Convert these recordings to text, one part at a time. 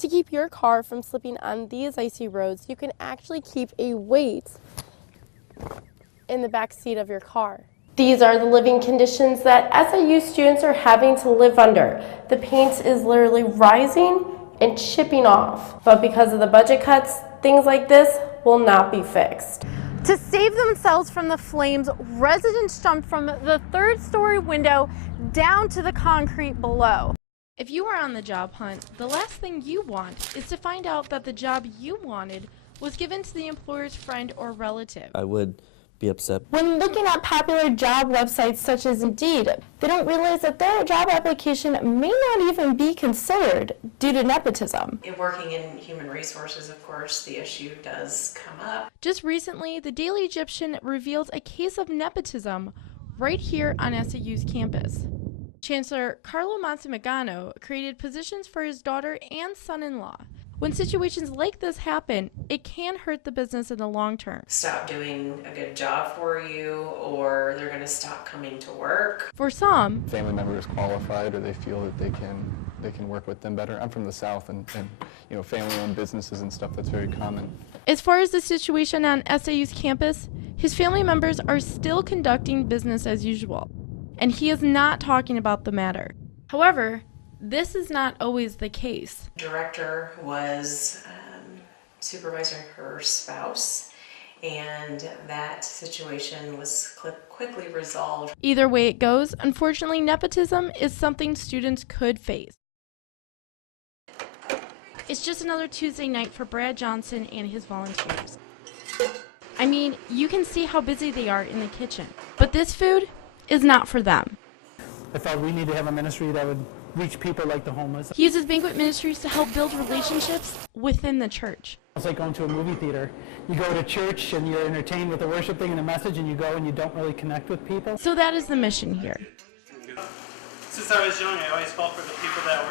To keep your car from slipping on these icy roads, you can actually keep a weight in the back seat of your car. These are the living conditions that SIU students are having to live under. The paint is literally rising and chipping off. But because of the budget cuts, things like this will not be fixed. To save themselves from the flames, residents jumped from the third-story window down to the concrete below. If you are on the job hunt, the last thing you want is to find out that the job you wanted was given to the employer's friend or relative. I would be upset. When looking at popular job websites such as Indeed, they don't realize that their job application may not even be considered due to nepotism. Working in human resources, of course, the issue does come up. Just recently, the Daily Egyptian revealed a case of nepotism right here on SIU's campus. Chancellor Carlo Montemagano created positions for his daughter and son-in-law. When situations like this happen, it can hurt the business in the long term. Stop doing a good job for you, or they're going to stop coming to work. For some, family member is qualified, or they feel that they can work with them better. I'm from the South, and you know, family-owned businesses and stuff, that's very common. As far as the situation on SIU's campus, his family members are still conducting business as usual, and he is not talking about the matter. However, this is not always the case. Director was supervising her spouse, and that situation was quickly resolved. Either way it goes, unfortunately, nepotism is something students could face. It's just another Tuesday night for Brad Johnson and his volunteers. I mean, you can see how busy they are in the kitchen, but this food is not for them. I felt we need to have a ministry that would reach people like the homeless. He uses banquet ministries to help build relationships within the church. It's like going to a movie theater. You go to church and you're entertained with the worship thing and the message, and you go and you don't really connect with people. So that is the mission here. Since I was young, I always felt for the people that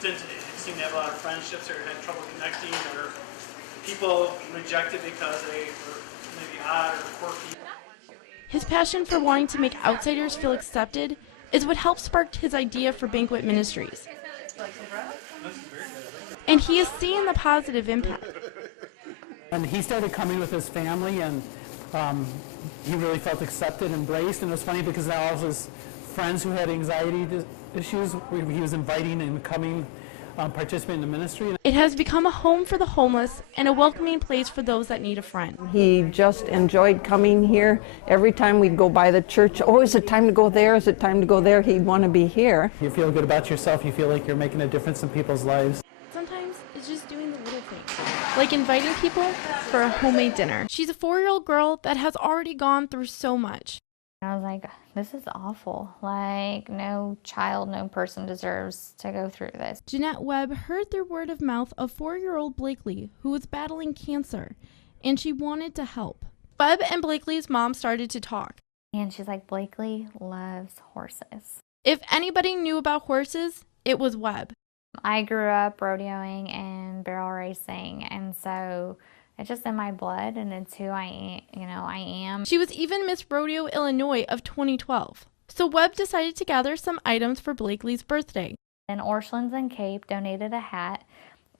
didn't seem to have a lot of friendships or had trouble connecting, or people rejected because they were maybe odd or quirky. His passion for wanting to make outsiders feel accepted is what helped spark his idea for banquet ministries. And he is seeing the positive impact. And he started coming with his family, and he really felt accepted, embraced, and it was funny because all of his friends who had anxiety issues, he was inviting and coming, participate in the ministry. It has become a home for the homeless and a welcoming place for those that need a friend. He just enjoyed coming here. Every time we'd go by the church, oh, is it time to go there? Is it time to go there? He'd want to be here. You feel good about yourself. You feel like you're making a difference in people's lives. Sometimes it's just doing the little things, like inviting people for a homemade dinner. She's a 4-year-old girl that has already gone through so much. I was like, this is awful. Like, no child, no person deserves to go through this. Jeanette Webb heard through word of mouth of 4-year-old Blakely, who was battling cancer, and she wanted to help. Webb and Blakely's mom started to talk. And she's like, Blakely loves horses. If anybody knew about horses, it was Webb. I grew up rodeoing and barrel racing, and so it's just in my blood, and it's who I am. She was even Miss Rodeo Illinois of 2012. So Webb decided to gather some items for Blakely's birthday. And Orshlands and Cape donated a hat,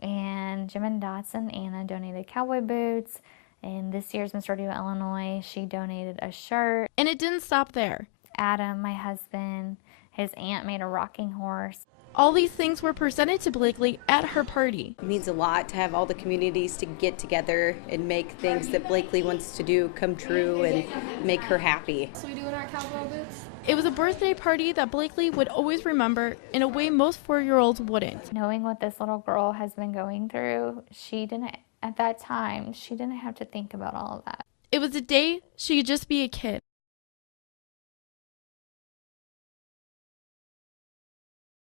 and Jim and Dotson and Anna donated cowboy boots, and this year's Miss Rodeo Illinois, she donated a shirt. And it didn't stop there. Adam, my husband, his aunt made a rocking horse. All these things were presented to Blakely at her party. It means a lot to have all the communities to get together and make things that Blakely wants to do come true and make her happy. So we doing our cowboy boots? It was a birthday party that Blakely would always remember in a way most 4-year-olds wouldn't. Knowing what this little girl has been going through, at that time, she didn't have to think about all of that. It was a day she could just be a kid.